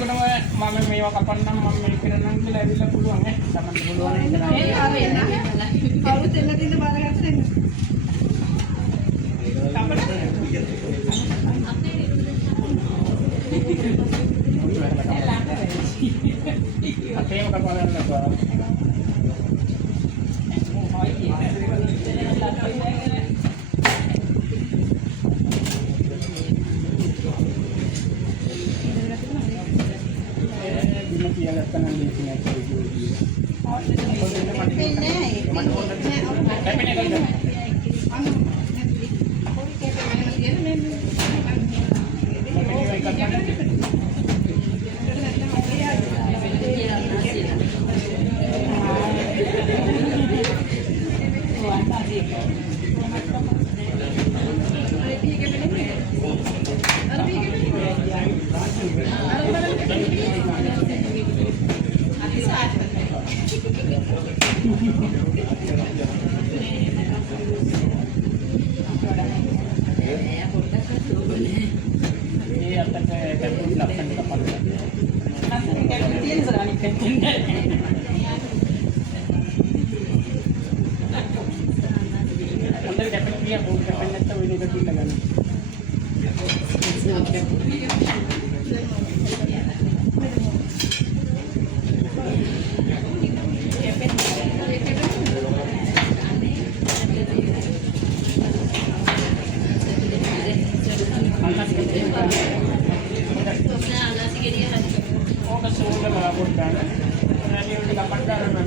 එනකොටම මම මේවා කපන්නම් මම මේක කරන්නම් කියලා ඇවිල්ලා පුළුවන් නේ. තමයි පුළුවන් නේද? ඒ ආව එන්න. කවුරුත් එන්න දින්න බාරගත්තට එන්න. කපන්න. අපේම කපලා ගන්නවා.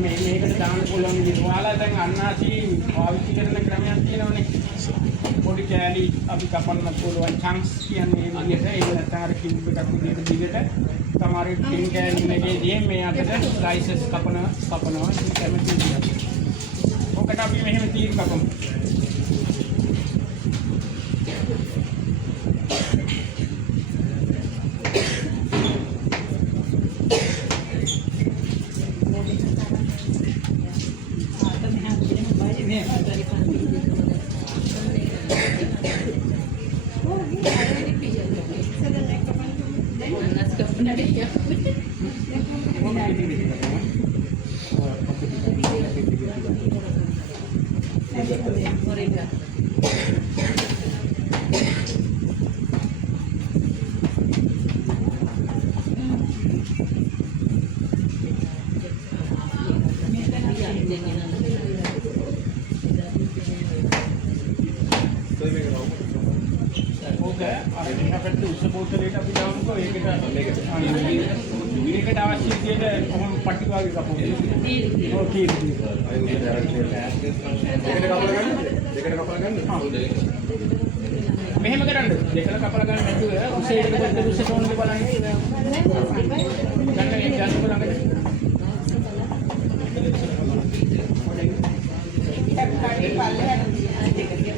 මේකට දාන්න පුළුවන් විදිහට ඔයාලා දැන් අන්නාසි පාවිච්චි කරන ක්‍රමයක් තියෙනවනේ පොඩි කෑලි අපි කපන්න පුළුවන් chunks කියන්නේ මේ විදිහට ඒක නැත්නම් අර කිව්බ් එකක් විදිහට දිගට තමයි ටින් කෑලි එකේදී මේ අතට ස්ලයිසස් කපනවා කැමති විදිහට ඔකට අපි මෙහෙම තීර කපමු මේකට අවශ්‍ය විදිහට කොහොම පටි වාගේ කපුවා. ඔව් කීරි. දෙකට කපලා ගන්න. මෙහෙම කරන්න. දෙකට කපලා ගන්න නැතුව උසේ එකට පොඩ්ඩක් උසේ තෝරන්න බලන්න. ගන්න එක ගන්න ළඟට. ටිකක් කඩේ පල්ලෙහාට.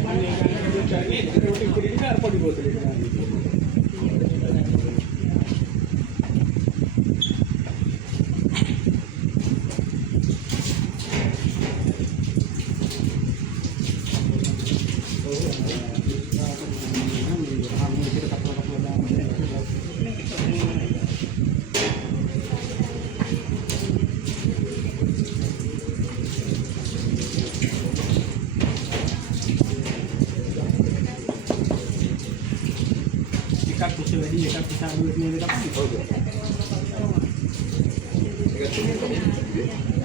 අනේ ගන්න දෙක පොඩි බෝතලෙක. එකක් උස වැඩි එකක් උසාවියට නේද කපන්නේ. ඔව්. ඒක තමයි.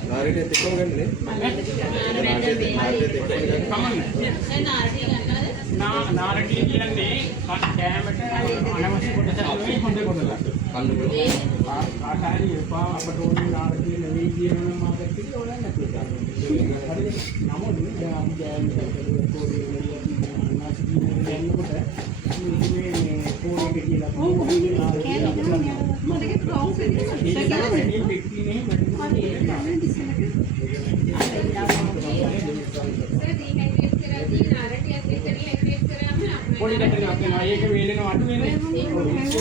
නාරේට එක්කම ගන්නනේ. නාරේට කියන්නේ කෑමට අනවශ්‍ය කොටස නෙවෙයි හොඳ කොටස. ආකාරي එපා අපට ඕනේ නාරේට නෙවෙයි කියනවා මම පැත්තේ ඕනෑ නැතුව. හරිද? නමුත් දැන් අපි කෑමට පොඩි යනකොට මේ පොඩි කියලා පොඩි කටරි අපේනවා ඒක වේලෙන අඩු වෙන්නේ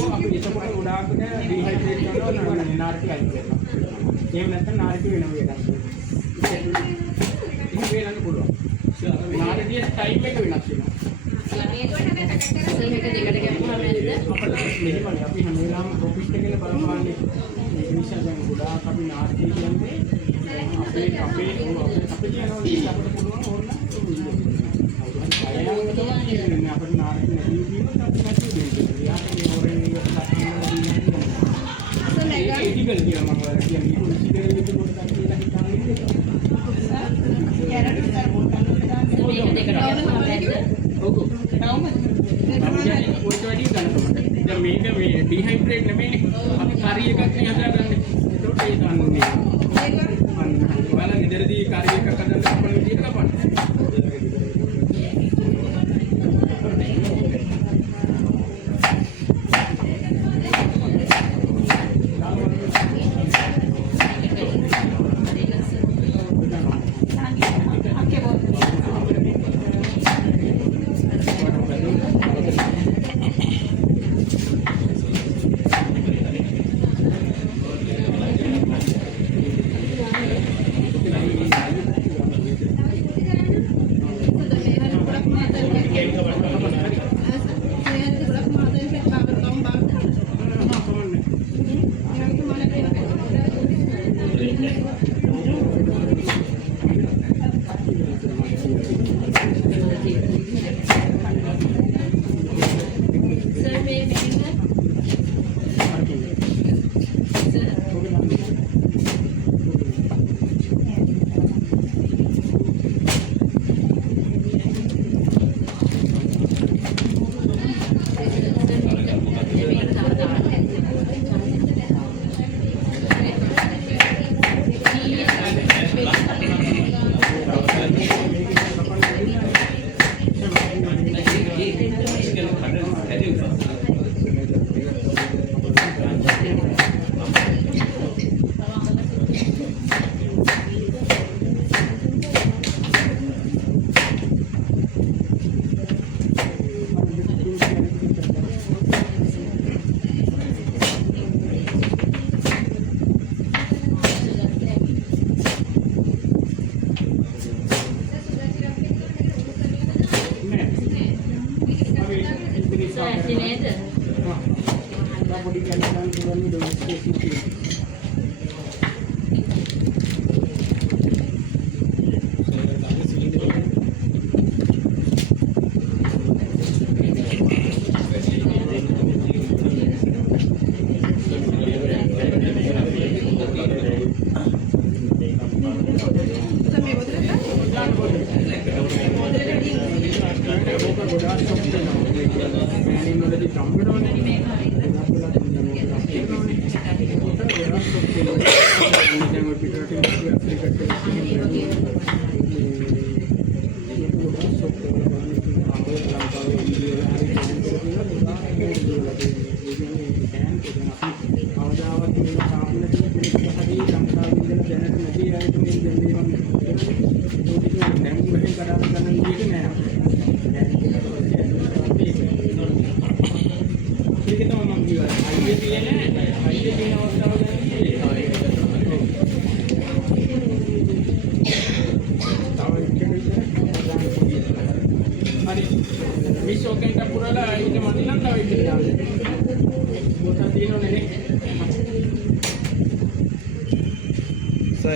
අපි එතකොට උඩාකට ඩිහයිඩ්‍රේට් කරනවා නාරිටි අයින් කරනවා එහෙම නැත්නම් නාරිටි වෙනවා වේදක් ඒක වෙනන්න පුළුවන් නාරිටියේ ටයිම් එක වෙනස් වෙනවා මේකට දෙකට ගැපුවා නැද්ද මෙහෙමයි අපි හැම වෙලාවෙම ප්‍රොෆිට් එකේ බලපාන්නේ. ඒ නිසා දැන් ගොඩාක් අපි නාට්‍ය කියන්නේ අපේ කියනවා අපිට පුළුවන් ඕන අපිට නාට්‍ය නැති වීම අපි නැති දෙන්නේ. යාගේ හොරෙන් ඒකල් කියලා මම කියන්නේ ඉතින් ඒක පොඩ්ඩක් කියලා හිතන්නේ. කැරට් එක පොඩ්ඩක් දැන් මේක මේ ඩිහයිඩ්‍රේට් නෙමෙයිනේ. අපි කරි එකක් නේ හදාගන්නේ. ඒකට ඒ ගන්නේ. අන්න ඔයාලා ඉදරදී කරි එකක් හදන්න අපේ විදියට කපන්න.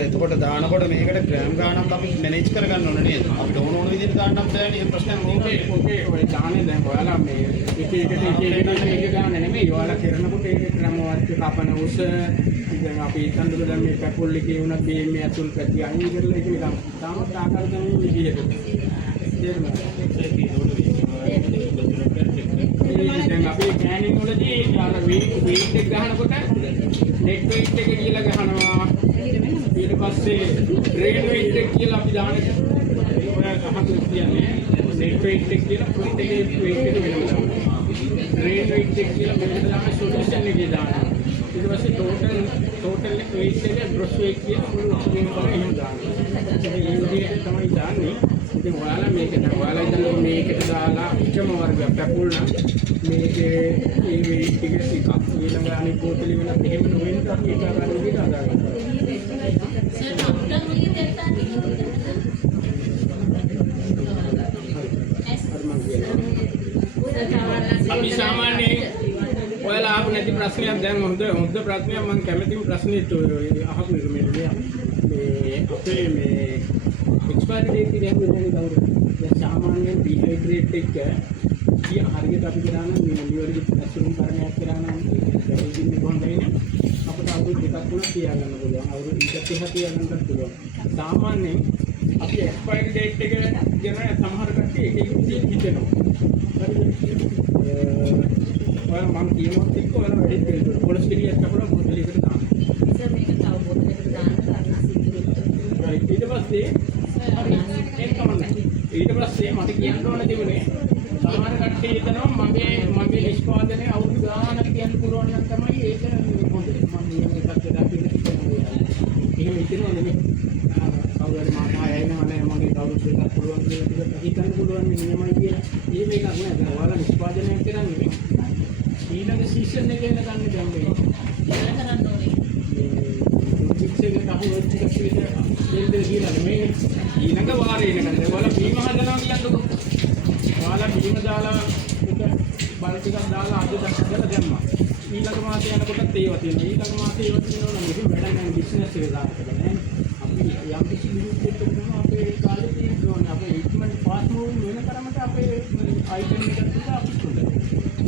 එතකොට දානකොට මේකට ග්‍රෑම් ගානක් අපි මැනේජ් කරගන්න ඕනේ නේද? අපිට ඕන ඕන විදිහට දාන්නත් බෑනේ. ඒ ප්‍රශ්නයක් නෙමෙයි. ඕකේ ඔය දාන්නේ දැන් ඔයාලා මේ එක ගාන නෙමෙයි. ඔයාලා කරනකොට ඒක ක්‍රමවත් කපන උස දැන් අපි හිතන්නකො දැන් මේ පැපොල් එකේ වුණත් මේ අතුල් පැති අයින් කරලා ඒක නිකන් තාමත් ආකාර ගන්න විදිහට. දැන් අපි ගෑනින් වලදී අර වේට් එක ගන්නකොට නෙට් වේට් එක කියලා ගහනවා. ඊට පස්සේ රේන් වේට් එක කියලා අපි දාන්නේ ඔය අහතු කියන්නේ නෙට් වේට් එක කියලා ෆුට් එකේ වේට් එක වෙනවා. රේන් වේට් එක කියලා මෙතන දාන්නේ සොලියුෂන් එකේ දානවා. ඊට පස්සේ ටෝටල් වේට් එක ග්‍රොස් වේට් කියලා ෆුල් එකෙන් එහෙම දානවා. මේ විදිහට තමයි දාන්නේ. ඉතින් ඔයාලා මේක දැන් ඔයාලා ඉතින් මේකට දාලා එකම වර්ගයක් පැපුල් නම් මේකේ මේ වේට් එක ටිකක් ඊළඟ අනිත් බෝතලෙ වෙනත් එහෙම නොවෙන්න අපි ඒක අරන් විදිහට හදාගන්නවා. අපි සාමාන්‍යයෙන් ඔයාලා ආපු නැති ප්‍රශ්නයක් දැන් හොඳ ප්‍රශ්නයක් මම කැමතිම ප්‍රශ්නෙට අහපු එක මේ අපේ මේ එක්ස්පයරි ඩේට් එක හැදෙන්නේ කවුරුද? දැන් සාමාන්‍යයෙන් ඩිහයිඩ්‍රේට් එක කිය හරියට අපි කරා නම් මේ ලිවර් එක ඇසුරුම් කරණයක් කරා නම් ඉන්නේ කොහොමද වෙන්නේ? අපිට අවුරුදු දෙකක් තුනක් තියාගන්න පුළුවන්. අවුරුදු 20ක් තියාගන්නත් පුළුවන්. සාමාන්‍යයෙන් අපි එක්ස්පයරි ඩේට් එක ගැන සමහර කට්ටිය ඒක විදිහට හිතනවා. හරිද? ඔයාලා මම කියනවත් එක්ක ඔයාලා වැඩි දෙයක් පොලිස් කිරියක් අපලා බෝතලයකට දාන්න. සර් මේක තව බෝතලයකට දාන්න කරන්න සිද්ධ ඊට පස්සේ ඊට පස්සේ මට කියන්න ඕන තිබුණේ සමහර කට්ටිය හිතනවා මගේ නිෂ්පාදනයේ අවුරුදු ගානක් කියන්න පුළුවන් නම් තමයි ඒක හොඳ. මම නියම එකක් දාලා තියෙනවා. එහෙම හිතනවා නෙමෙයි. කවුරුහරි මායයි නෑ මගේ කවුරුත් එකක් පුළුවන් කියලා හිතන්න පුළුවන් නියමයි කියලා. ඒ මේකක් නෑ. දැන් ඔයාලා නිෂ්පාදනය කරන්නේ ඊළඟ සීසන් එකේ යන ගන්න දැන් මේ කරන්න ඕනේ. ටිකක් කියලා මේ ඊළඟ වාරේ නේද? ඔයාලා බීම හදනවා කියන්නකො. ඔයාලා බීම දාලා එක බල් ටිකක් දාලා අද දැක්කලා දැම්මා. ඊළඟ මාසේ යනකොටත් ඒව තියෙනවා. ඊළඟ මාසේ ඒව තියෙනවා නම් මෙහෙම වැඩ නැහැ බිස්නස් එක දාන්න නෑ. අපි යම් කිසි මිනිස්සුෙක් කරනවා අපේ කාලේ තියෙනවා. අපේ ඉක්මනට ෆාස්ට් මූවින් වෙන තරමට අපේ අයිටම් එකක් තිබ්බා අපි හොඳයි.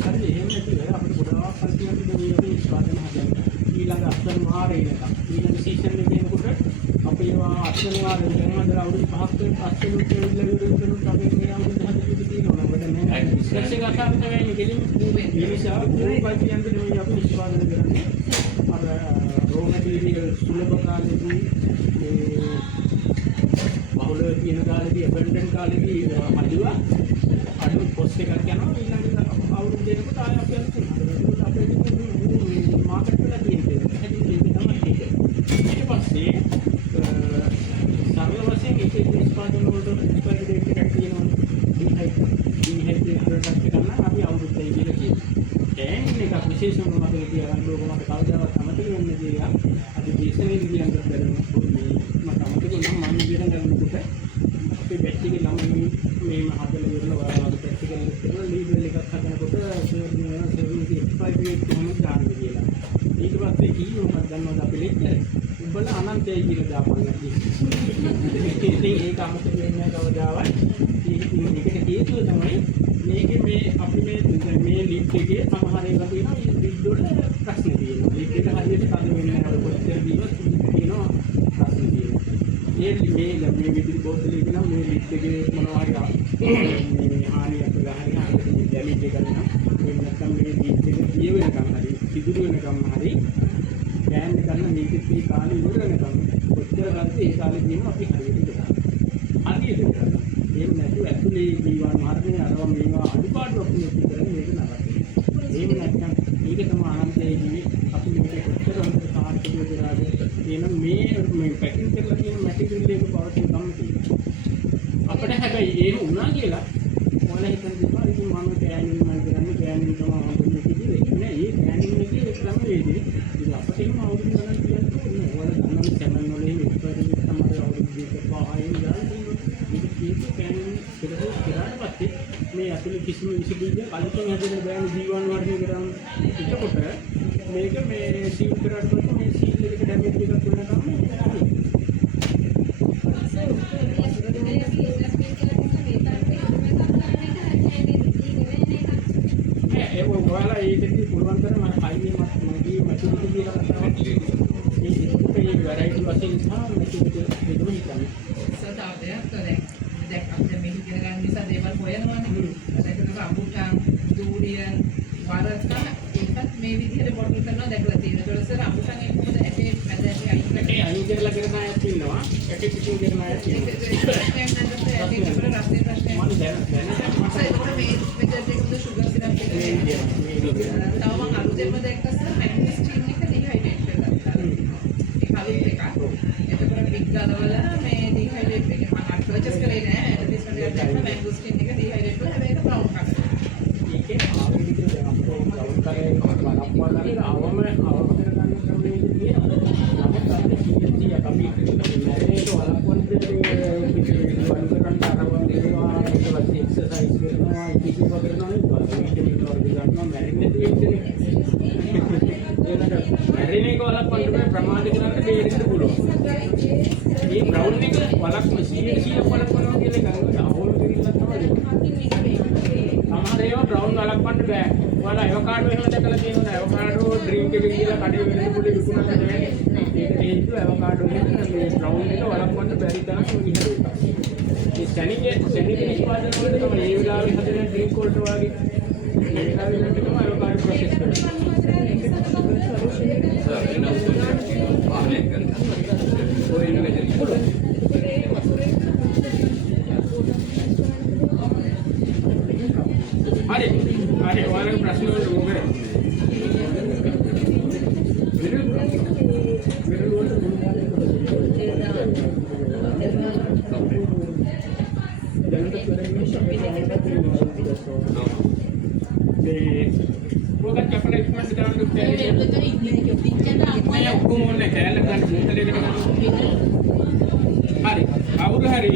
හරිද? එහෙම නැතිව අපිට ගොඩාක් කල්පියක් දෙන්නේ මේ ස්පාදන හදන්න. ඊළඟ අස්තන් වාරේ නේද? ඊළඟ සීසන් එකේ එනකොට අපේ අස්තන් වාරේ දැන් අවුරුදු 5ක් පස්සේ ඉන්න විදිහට අපේ මේ අවුරුදු 10ක් තියෙනවා. වැඩ නැහැ. බිස්නස් එක අසාර්ථක වෙන්නේ කෙලින් මේ නිසා ගෝපල් කියන්නේ නෙමෙයි අපි ස්පාදන කරන්නේ. අර රෝ මැටීරියල් සුලභ කාලෙදී බහුල තියෙන කාලෙදී ඇබන්ඩන්ට් කාලෙදී මදුවා අඩු කොස්ට් එකක් යනවා. ඊළඟ අවුරුදු දෙකකට ආයෙ අපි අලුත් අපේ මාකට් වල තියෙන්නේ. හැදෙන්නේ ඒක තමයි ඒක. ඊට පස්සේ සරල වශයෙන් ඒක නිෂ්පාදන වලට එක්ස්පයරි ඩේට් එකක් තියෙනවා. ඩිහයිඩ්‍රේට් ප්‍රොඩක්ට් එක නම් අපි අවුරුද්දයි කියලා කියනවා. දැන් එකක් විශේෂම මතක තියාගන්න ඕක මට කවදාවත් අමතක වෙන්නේ කියලා. අපි දේශනේ විදිහට කරනවා. මට අමතක වුණා මම විදිහට කරනකොට අපේ බැච් එකේ ළමයි මේ හදලා ඉවරලා ඔයාලගේ ප්‍රැක්ටිකල් එක කරලා ලීගල් එකක් හදනකොට සර්විස් එක්ස්පයරි ඩේට් කොහොමද දාන්නේ කියලා. ඊට පස්සේ කී මොකක්ද දන්නවද අපි ලෙක්චර් උඹලා අනන්තයි කියලා දාපන් නැති. ඉතින් ඒක අමතක වෙන්නේ කවදාවත්. ඒකට හේතුව තමයි මේකේ මේ අපි මේ ලිප් එකේ සමහර ඒවා තියෙනවා මේ ලිප් වල ප්‍රශ්න තියෙනවා. ලිප් එක හරියට කඩ වෙන්නේ නැහැ. කොච්චර දීවත් තියෙනවා ප්‍රශ්න තියෙනවා. මේ විදිහට බෝතලේ කියන මේ ලිප් එකේ මොනවා හරි මේ හානියක් වෙලා හරි ඩැමේජ් එකක් නම් නැත්නම් මේ ලිප් එක පිය වෙනකම් හරි සිදුරු වෙනකම් හරි ගෑන් කරන මේකේ තී කාලේ ඉවර වෙනකම් කොච්චර ගත්තේ ඒ කාලේ තියෙනවා අපි හරියට කරා. හරියට කරා. එහෙම නැතුව ඇතුලේ ජීවන මාර්ගයේ අරවා මේවා අඩුපාඩුවක් නෙවෙයි මේක නරකයි. එහෙම නැත්නම් මේක තමයි ආනන්දයේ ජීවි අපි මේක කොච්චර හොඳට සාර්ථකව කරාද එහෙනම් මේ පැකින් කරලා තියෙන මැටීරියල් එක පවතින කම තියෙනවා. අපිට හැබැයි ඒක වුණා කියලා ඔයාලා හිතන දෙපා ඉතින් මම කෑනින් මම කරන්නේ කෑනින් තමයි හම්බුනේ කිව්වේ. ඒක නෑ ඒ කෑනින් එකේ ක්‍රම වේදී ඉතින් අපිට එහෙම අවුරුදු ගණන් කියන්නේ ඔයාලා ගණන් චැනල් වල එහෙම එක්ස්පයරි තමයි අවුරුදු දෙකක් පහයින් දාන්නේ. ඒක කීප කෑනින් කරලා පස්සේ මේ ඇතුලේ කිසිම විසබීජයක් අලුතෙන් හැදෙන බෑන ජීවන වර්ධනය කරන එතකොට මේක මේ සීල් කරාට පස්සේ මේ සීල් එක ඩැමේජ් එකක් වෙනකම් ඒක ඔයාලා ඒකදී පුළුවන් තරම් අර හයිවේ මගේ මැටීරියල් කියලා කතාවක් තියෙනවා. ඒ වැරයිටි වශයෙන් සහ මැටීරියල් දෙකම හිතන්නේ. දැන් අපිට මේක ඉගෙන ගන්න නිසා දේවල් හොයනවානේ. ඒකට අඹුටන්, දූඩියන්, වරක ඒකත් මේ විදිහට බොටල් කරනවා දැකලා තියෙනවා. ඒතකොට සර් අඹුටන් එක මොකද ඇටේ මැද ඇටේ අයින් කරලා කරන අයත් ඉන්නවා. ඇටේ පිටින් කරන අයත් ඉන්නවා. ප්‍රශ්නයක් නැද්ද ඇටේ වල රසයේ ප්‍රශ්නයක්. මම දැන ඒකට මේ මෙතන එකද සුගර් සිරප් එක තව මම අලුතෙන්ම දැක්ක සර් මැංගෝස්ටින් එක ඩිහයිඩ්‍රේට් කරලා ඒ කලින් එක එතකොට බිග් ගලවල මේ ඩිහයිඩ්‍රේට් එක මම පර්චේස් කරේ නෑ ඇඩ්වර්ටයිස්මන්ට් එකක් දැක්කම මැංගෝස්ටින් එක ඩිහයිඩ්‍රේට් කරලා හැබැයි ඒක බ්‍රවුන් කලර් ඒකේ ආවෙදික දැන් අපේ බ්‍රවුන් කලර් එක බලපුවාම ආවම කරගන්න ක්‍රමයේ තියෙනවා. නමුත් අර කීයතිය අපි මැරේට වලක්වන්න එක්සර්සයිස් කරනවා ඉතිරිව කරනවා නේ වීඩියෝ වල ගන්නවා මැරෙන්නේ නැති වෙන්නේ වලක්වන්න බෑ ප්‍රමාද කරන්න බේරෙන්න පුළුවන්. මේ බ්‍රවුන් එක වලක්වන 100% වලක්වනවා කියලා ගන්න අවුල් දෙයක් තමයි. සමහර ඒවා බ්‍රවුන් වලක්වන්න බෑ. ඔයාලා ඇවෝකාඩෝ එහෙම දැකලා තියෙනවද? ඇවෝකාඩෝ ඩ්‍රින්ක් එක කියලා කඩේ වෙන පොඩි විකුණන්න බෑ. ඒක හේතුව ඇවෝකාඩෝ එක මේ බ්‍රවුන් එක වලක්වන්න බැරි තරම් විහිළු එකක්. මේ සැනික නිෂ්පාදන වලට තමයි මේ වෙලාවේ හදන ඩ්‍රින්ක් වලට වගේ මේ වෙලාවේ තමයි ඇවෝකාඩෝ ප්‍රොසෙස් කරන්නේ. හරි ඔයාලගේ ප්‍රශ්න වලට උත්තර පොඩක් අපේ ඉක්මනට දාන්න දෙන්න. ඔක්කොම ඕනේ කැලේ ගන්න බෝතලයකට ගන්න. හරි. කවුරු හරි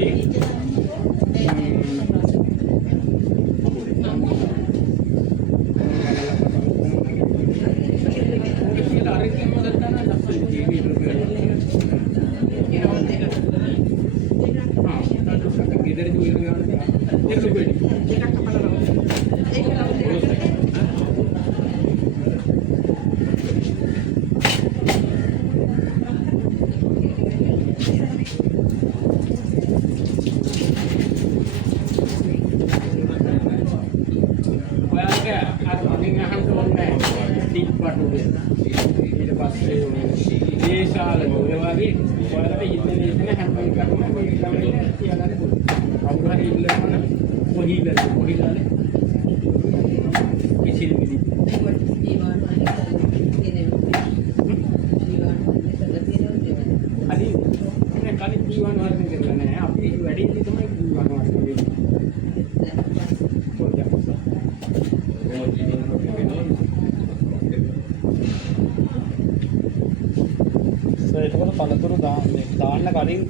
පළතුරු දාන්න කලින්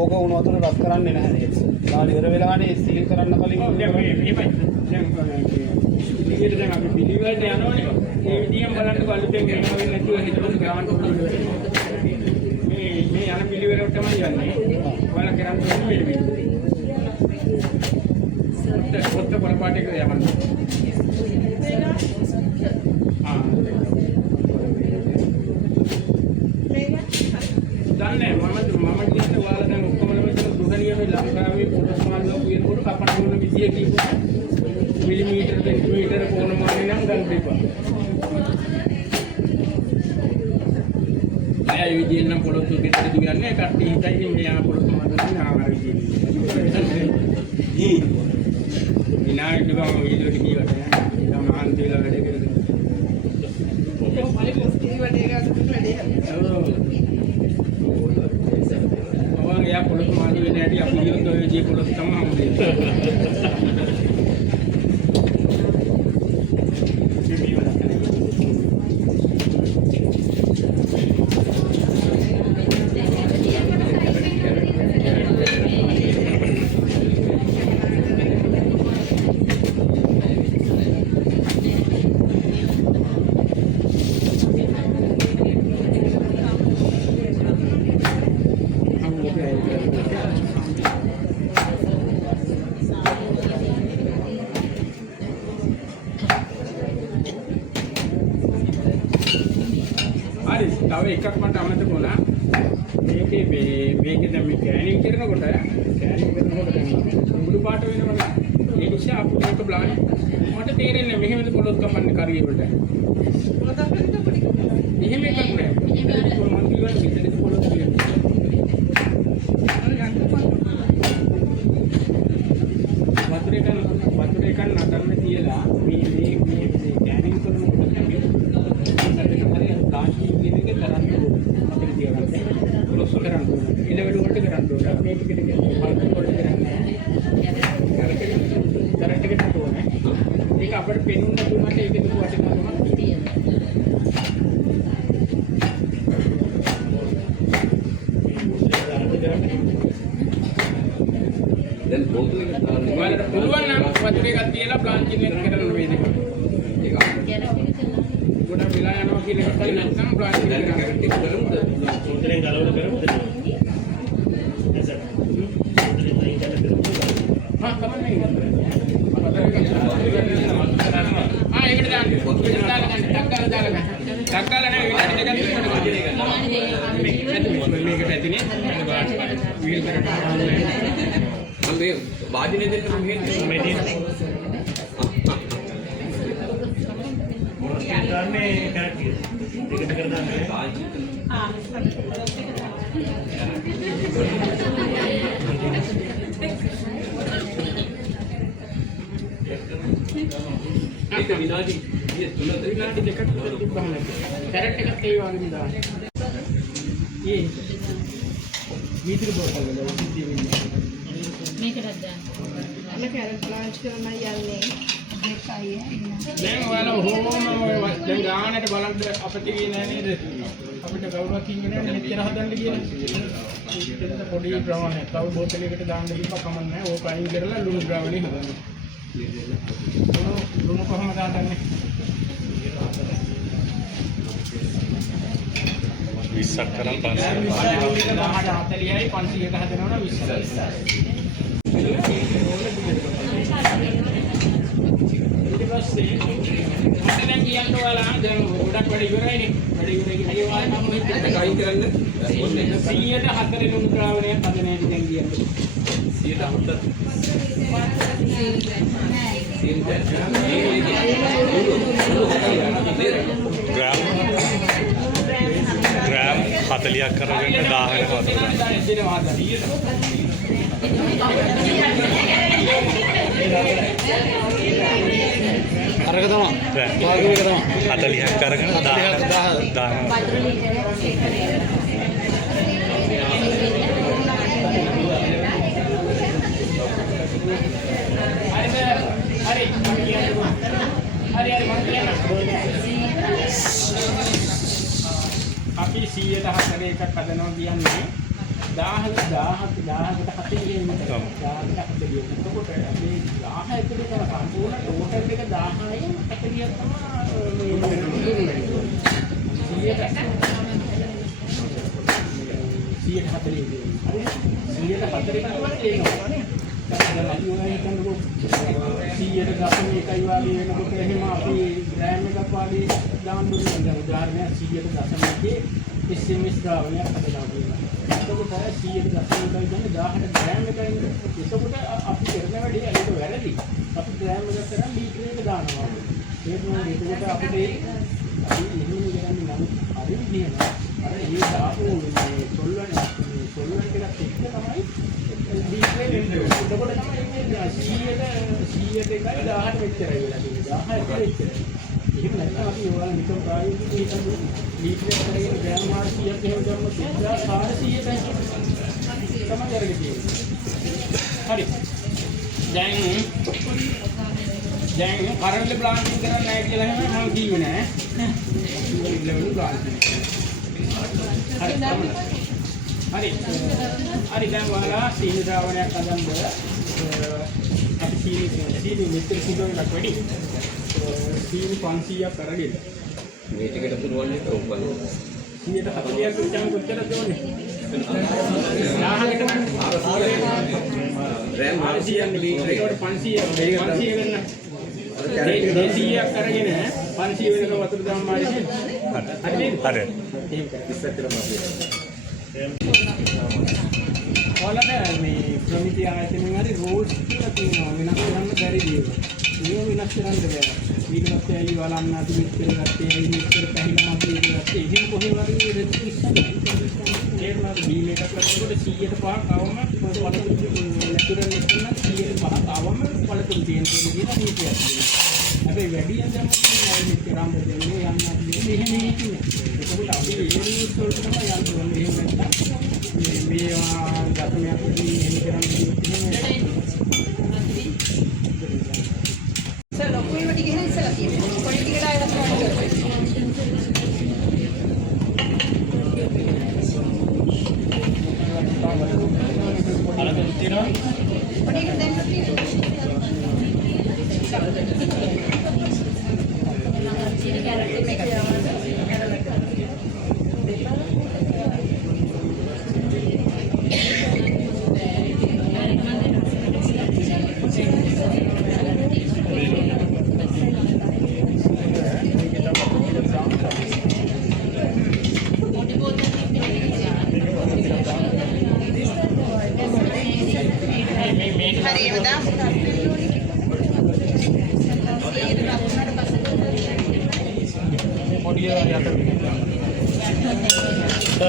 ඕක උණු වතුර රත් කරන්නේ නැහැ නේද? දාන ඉවර වෙලානේ සීල් කරන්න කලින් මෙහෙමයි. දැන් අපි පිළිවෙලට යනවනේ. මේ විදිහෙන් බලන්න බලුතෙන් ගෙනවෙන්නේ නැතුව හිතමු ගාන මේ යන පිළිවෙලට තමයි යන්නේ. ඔයාලා කරන්නේ මේ විදිහට. කොත්ත පොළපාටේක යවන්න. දන්නේ මම කියන්නේ ඔයාලා දැන් ඔක්කොම ලබන දුහනියමේ ලංකාවේ පොළොස් මාළුව කියනකොට කපන්න ඕන විදිය කියපුවා මිලිමීටර සෙන්ටිමීටර කොන මානේ නම් ගන්න දෙපා. අය විදියෙන් නම් පොළොස් ගෙදර දුවන්නේ කට්ටිය හිතයි මෙයා පොළොස් මාළුව නාවර විදිය. ඉනාට ගම වීඩියෝ ටිකවට යනවා මහාන් දේලා වැඩ කරගෙන. ඔය පොස්ටි වැඩේ ගන්න වැඩේ. या पुलिस मारी हुई नहीं अपनी तो ये पुलिस तमाम තව එකක් මට අමතක වුණා. මේකේ දැන් මේ කෑනින් කරනකොට දැන් මුළු පාට වෙනවා. ඒ නිසා අපිට ඒක බලන්න මට තේරෙන්නේ මෙහෙමද පොළොස් කපන්නේ කරිය වලට. එහෙම එකක් නෑ. මම කියවන විදිහට පොළොස් කියන්නේ. වතුරේ කන නටන්න තියලා මේ කෑනින් කරනකොට අපිට පෙනුන දුන්නට ඒක දුක වටිනවා තමයි. දැන් බෝතලෙක දාන්න. ඔයාලට පුළුවන් නම් වතුර එකක් තියලා ප්ලාන්ටින් එක කරන්න වේද. ඒක. ගොඩක් වෙලා යනවා කියලා හිතලා නැත්නම් ප්ලාන් එක කරමු. උදේන් ගලවලා කරමුද? හා කමන්නේ ඒක. ඒකට දාන්න. ඒකට දාලා දාන්න. ටක්කාලා නේ විනාඩි දෙකක් විතර මේකට ඇතිනේ. වීල් කරට මම මේ වාදිනේ දෙන්න මම මේ ගන්නේ කරටි. දෙකට කර දාන්නේ. ඒක විනාඩි 3 විනාඩි දෙකක් තිබ්බම නැති. කැරට් එකත් ඒ වගේම දාන්න. ඒ වීදුරු බෝතල් වල මේකටත් දාන්න. අන්න කැරට් ප්ලාන්ට් කරමයි යන්නේ. දෙකයි දැන් ඔයාලා හොම ඔය දැන් ගානට බලන්න අපිට කියන්නේ නේද? අපිට කවුරුත් කියන්නේ නැහැ මෙච්චර හදන්න කියලා. ඒකෙන්ද පොඩි ප්‍රමාණයක්. තව බෝතලයකට දාන්න දීපක් කමක් නැහැ. ඕක අයින් කරලා ලුණු ද්‍රවණي හදන්න. ලුණු කොහමද දාන්නේ? 20ක් කරන් 500. 40යි 500ක හදනවනම් 20යි. ඊට පස්සේ මට දැන් කියන්න ඔයාලා දැන් ගොඩක් වැඩ ඉවරයිනේ. වැඩ ඉවරයි කියලා ඔයාලා මම හිතන්නේ කයි කරන්න. 100ට 4 ලුණු ද්‍රාවණයක් හදන හැටි දැන් කියන්නේ. 100ට ග්‍රෑම් 40ක් කරගෙන 1000කට වතුර අරක තමයි. පාගුවේක තමයි. 40ක් කරගෙන 1000 අපි 100ට 4 එකක් හදනවා කියන්නේ 1000කට 40 එතකොට අපි 1000 ඇතුලේ කරන සම්පූර්ණ ටෝටල් එක 1000යි 40ක් තමයි 100ට එහෙම අපි ග්‍රෑම් එකක් වගේ දාන්න ඕනේ. දැන් උදාහරණයක් 100.1 SMS ද්‍රාවණයක් හදලා තියෙනවා. එතකොට 100.1 කියන්නේ 1000ට ග්‍රෑම් එකයි. එතකොට අපි කරන වැඩේ ඒක වැරදි. අපි ග්‍රෑම් එකක් කරන් ලීටර් එක දානවා. ඒකම එතකොට අපිට අපි එහෙම කරන්නේ නම් අර විදිහම අර ඒ දාපු මේ සොල්වන්ට් එකත් එක්ක තමයි ලීටර් එක එන්නේ. එතකොට තමයි මේ 100ට එකයි 1000ට මෙච්චරයි වෙලා තියෙන්නේ. 1000 එච්චරයි. ඒක නැත්නම් අපි ඔයාලා නිකන් ප්‍රායෝගිකව හිතමු ලීටර් එකකට ග්‍රෑම් මාර 100ක් එහෙම දැම්මොත් 1400යි තමයි කරගෙන තියෙන්නේ. හරි. දැන් කරන්ට් ප්ලාන්ටින් කරන්නේ නැහැ කියලා එහෙම මම කිව්වේ නෑ. ලෙවල් ප්ලාන්ටින්. හරි දැන් ඔයාලා සීනි ද්‍රාවණයක් හදන්න අපි සීනි මෙතන කිලෝ එකක් වැඩි. සීනි 500ක් අරගෙන මේ ටිකට පුරවන්න එක උපන් 140ක් විතර කොච්චරද ඕනේ? 1000කට රෑම් 400ක් ලීටර් එකට 500 වෙන්න 200ක් අරගෙන 500 වෙනක වතුර දාන්න මාරි හරිද? හරි. ඒක ඉස්සෙල්ලාම අපි ඔයාලට මේ ප්‍රමිති ආයතනෙන් හරි රූල්ස් කියලා තියෙනවා වෙනස් කරන්න බැරි දේවල්. මේ වෙනස් කරන්න බෑ. ඊට පස්සේ ඇයි වලන්න අපි මෙච්චර ගත්තේ ඇයි මෙච්චර පැහිලා අපි ඒක ගත්තේ එහෙම කොහේ වගේ රෙස්ට්‍රික්ෂන් ඒක නම් බීම එකක් කරනකොට 100ට 5ක් આવම පළතුරු නැචරල් එක නම් 100ට 5ක් આવම පළතුරු තියෙන කියලා නීතියක් තියෙනවා. හැබැයි වැඩියෙන් දැන් මෙච්චර අම්බ දෙන්නේ යන්න අපි මෙහෙම හිටින්නේ. ඒකත් අපි ඒ රූල්ස් වලට තමයි යන්න ඕනේ. එහෙම නැත්නම් මේවා ගතමයක් වලින් එහෙම කරන්නේ සර් ලොකු ඒවා ටික එහෙනම් ඉස්සලා තියෙනවා. පොඩි ටිකට ආයෙත් කරන්න අලග තියෙනවා. පොඩි එකට දැන් තියෙනවා. කැරට් මේක. පොඩි ඒවා යට වෙනවා.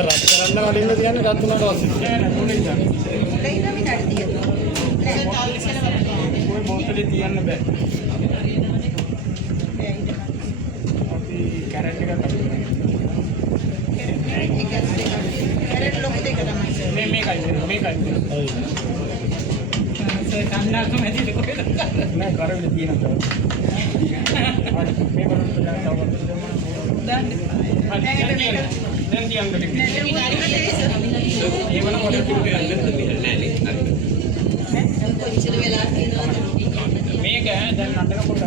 රත් කරන්න වලින්ද තියන්නේ රත් උනාට පස්සේ. නෑ නෑ පොඩි දාන්න. ඔය බෝතලේ තියන්න බෑ. අපි කැරට් එකක් අඩු කරනවා. මේකයි. නෑ කරවිල තියෙනවා. මේ බලන්න දැන් තියන්න දෙන්න. ඒ වුණා මොකද මේක දැන් නටනකොට